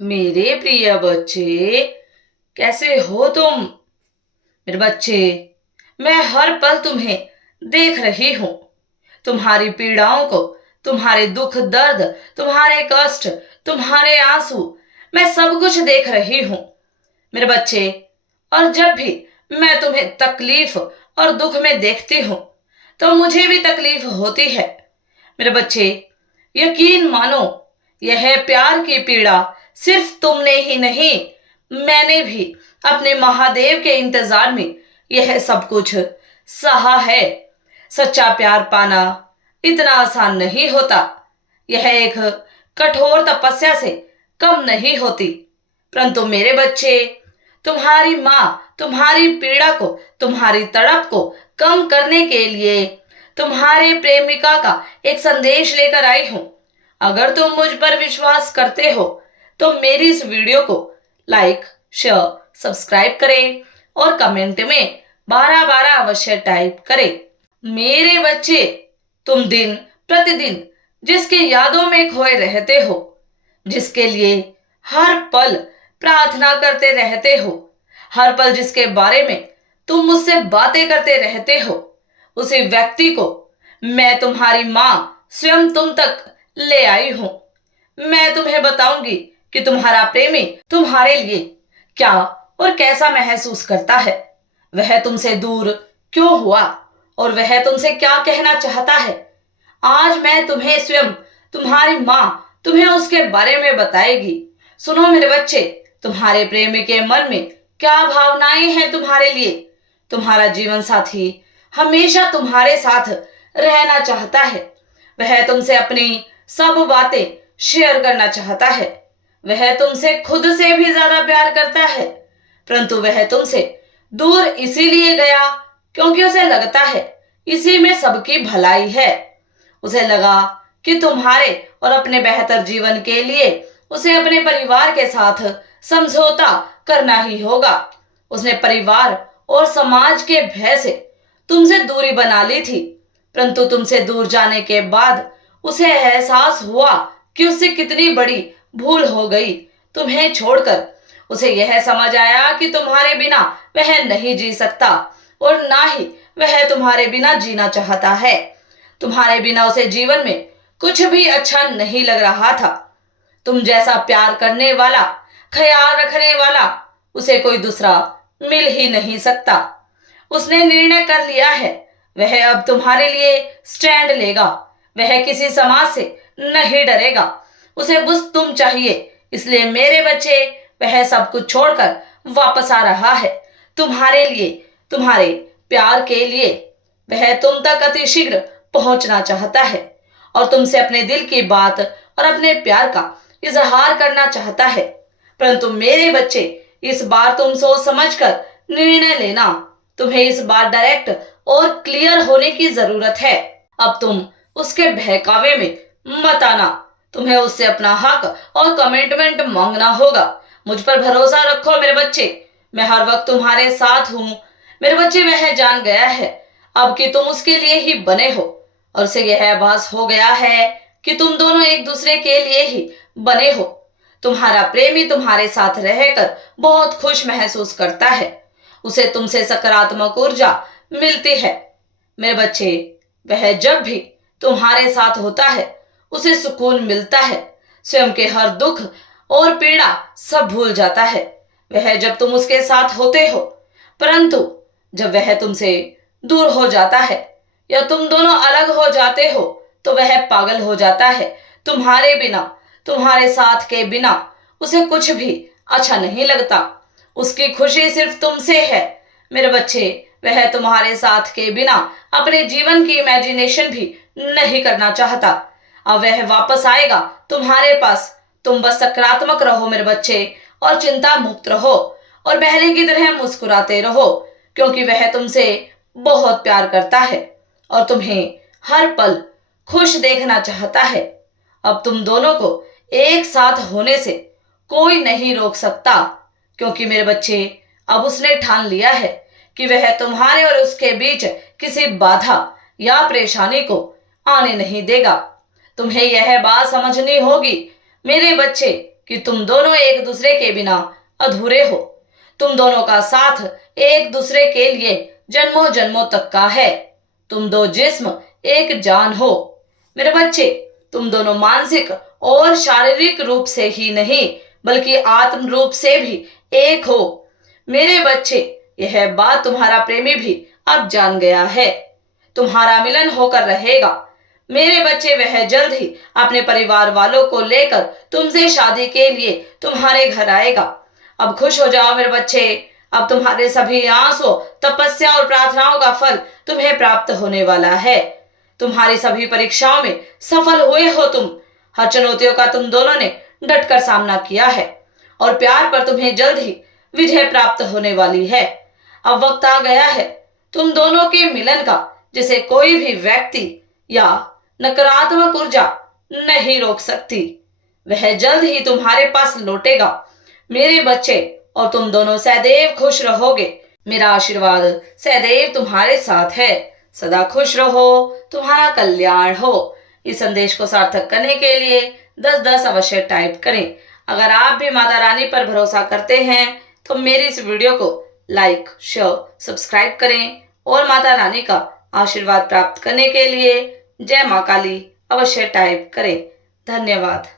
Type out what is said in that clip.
मेरे प्रिय बच्चे, कैसे हो तुम? मेरे बच्चे, मैं हर पल तुम्हें देख रही हूँ। तुम्हारी पीड़ाओं को, तुम्हारे दुख दर्द, तुम्हारे कष्ट, तुम्हारे आंसू, मैं सब कुछ देख रही हूँ मेरे बच्चे। और जब भी मैं तुम्हें तकलीफ और दुख में देखती हूँ तो मुझे भी तकलीफ होती है मेरे बच्चे। यकीन मानो, यह प्यार की पीड़ा सिर्फ तुमने ही नहीं, मैंने भी अपने महादेव के इंतजार में यह सब कुछ सहा है। सच्चा प्यार पाना इतना आसान नहीं होता। यह एक कठोर तपस्या से कम नहीं होती। परंतु मेरे बच्चे, तुम्हारी माँ तुम्हारी पीड़ा को, तुम्हारी तड़प को कम करने के लिए तुम्हारे प्रेमिका का एक संदेश लेकर आई हूं। अगर तुम मुझ पर विश्वास करते हो तो मेरी इस वीडियो को लाइक, शेयर, सब्सक्राइब करें और कमेंट में 12-12 अवश्य टाइप करें। मेरे बच्चे, तुम दिन प्रतिदिन जिसकी यादों में खोए रहते हो, जिसके लिए हर पल प्रार्थना करते रहते हो, हर पल जिसके बारे में तुम मुझसे बातें करते रहते हो, उसी व्यक्ति को मैं तुम्हारी मां स्वयं तुम तक ले आई हूं। मैं तुम्हें बताऊंगी कि तुम्हारा प्रेमी तुम्हारे लिए क्या और कैसा महसूस करता है। वह तुमसे दूर क्यों हुआ और वह तुमसे क्या कहना चाहता है। आज मैं तुम्हें स्वयं, तुम्हारी माँ तुम्हें उसके बारे में बताएगी। सुनो मेरे बच्चे, तुम्हारे प्रेमी के मन में क्या भावनाएं हैं तुम्हारे लिए। तुम्हारा जीवन साथी हमेशा तुम्हारे साथ रहना चाहता है। वह तुमसे अपनी सब बातें शेयर करना चाहता है। वह तुमसे खुद से भी ज्यादा प्यार करता है। परंतु वह तुमसे दूर इसीलिए गया क्योंकि उसे लगता है इसी में सबकी भलाई है। उसे लगा कि तुम्हारे और अपने बेहतर जीवन के लिए उसे अपने परिवार के साथ समझौता करना ही होगा। उसने परिवार और समाज के भय से तुमसे दूरी बना ली थी। परंतु तुमसे दूर जाने के बाद उसे एहसास हुआ कि उससे कितनी बड़ी भूल हो गई तुम्हें छोड़कर। उसे यह समझ आया कि तुम्हारे बिना वह नहीं जी सकता और ना ही वह तुम्हारे बिना जीना चाहता है। तुम्हारे बिना उसे जीवन में कुछ भी अच्छा नहीं लग रहा था। तुम जैसा प्यार करने वाला, ख्याल रखने वाला उसे कोई दूसरा मिल ही नहीं सकता। उसने निर्णय कर लिया है, वह अब तुम्हारे लिए स्टैंड लेगा। वह किसी समाज से नहीं डरेगा। उसे बस तुम चाहिए, इसलिए मेरे बच्चे वह सब कुछ छोड़कर वापस आ रहा है तुम्हारे लिए, तुम्हारे प्यार के लिए। वह तुम तक अतिशीघ्र पहुंचना चाहता है और तुमसे अपने दिल की बात और अपने प्यार का इजहार करना चाहता है। परंतु मेरे बच्चे, इस बार तुम सोच समझकर निर्णय लेना। तुम्हें इस बार डायरेक्ट और क्लियर होने की जरूरत है। अब तुम उसके बहकावे में मत आना। तुम्हें उससे अपना हक और कमिटमेंट मांगना होगा। मुझ पर भरोसा रखो मेरे बच्चे, मैं हर वक्त तुम्हारे साथ हूं। मेरे बच्चे, वह जान गया है अब कि तुम उसके लिए ही बने हो और उसे यह आभास हो गया है कि तुम दोनों एक दूसरे के लिए ही बने हो। तुम्हारा प्रेमी तुम्हारे साथ रहकर बहुत खुश महसूस करता है। उसे तुमसे सकारात्मक ऊर्जा मिलती है मेरे बच्चे। वह जब भी तुम्हारे साथ होता है उसे सुकून मिलता है। स्वयं के हर दुख और पीड़ा सब भूल जाता है वह जब तुम उसके साथ होते हो। परंतु जब वह तुमसे दूर हो जाता है या तुम दोनों अलग हो जाते हो तो वह पागल हो जाता है। तुम्हारे बिना, तुम्हारे साथ के बिना उसे कुछ भी अच्छा नहीं लगता। उसकी खुशी सिर्फ तुमसे है मेरे बच्चे। वह तुम्हारे साथ के बिना अपने जीवन की इमेजिनेशन भी नहीं करना चाहता। अब वह वापस आएगा तुम्हारे पास। तुम बस सकारात्मक रहो मेरे बच्चे और चिंता मुक्त रहो और पहले की तरह मुस्कुराते रहो, क्योंकि वह तुमसे बहुत प्यार करता है और तुम्हें हर पल खुश देखना चाहता है। अब तुम दोनों को एक साथ होने से कोई नहीं रोक सकता, क्योंकि मेरे बच्चे, अब उसने ठान लिया है कि वह तुम्हारे और उसके बीच किसी बाधा या परेशानी को आने नहीं देगा। तुम्हें यह बात समझनी होगी मेरे बच्चे कि तुम दोनों एक दूसरे के बिना अधूरे हो। तुम दोनों का साथ एक दूसरे के लिए जन्मों जन्मों तक का है। तुम दो जिस्म एक जान हो। मेरे बच्चे, तुम दोनों मानसिक और शारीरिक रूप से ही नहीं बल्कि आत्म रूप से भी एक हो। मेरे बच्चे, यह बात तुम्हारा प्रेमी भी अब जान गया है। तुम्हारा मिलन होकर रहेगा। मेरे बच्चे, वह जल्द ही अपने परिवार वालों को लेकर तुमसे शादी के लिए तुम्हारे घर आएगा। अब खुश हो जाओ मेरे बच्चे। अब तुम्हारे सभी आंसू, तपस्या और प्रार्थनाओं का फल तुम्हें प्राप्त होने वाला है। तुम्हारी सभी परीक्षाओं में सफल हुए हो तुम। हर चुनौतियों का तुम दोनों ने डटकर सामना किया है और प्यार पर तुम्हें जल्द ही विजय प्राप्त होने वाली है। अब वक्त आ गया है तुम दोनों के मिलन का, जिसे कोई भी व्यक्ति या नकारात्मक ऊर्जा नहीं रोक सकती। वह जल्द ही तुम्हारे पास लौटेगा मेरे बच्चे, और तुम दोनों सदैव खुश रहोगे। मेरा आशीर्वाद सदैव तुम्हारे साथ है। सदा खुश रहो, तुम्हारा कल्याण हो। इस संदेश को सार्थक करने के लिए 10-10 अवश्य टाइप करें। अगर आप भी माता रानी पर भरोसा करते हैं तो मेरी इस वीडियो को लाइक, शेयर, सब्सक्राइब करें और माता रानी का आशीर्वाद प्राप्त करने के लिए जय मां काली अवश्य टाइप करें। धन्यवाद।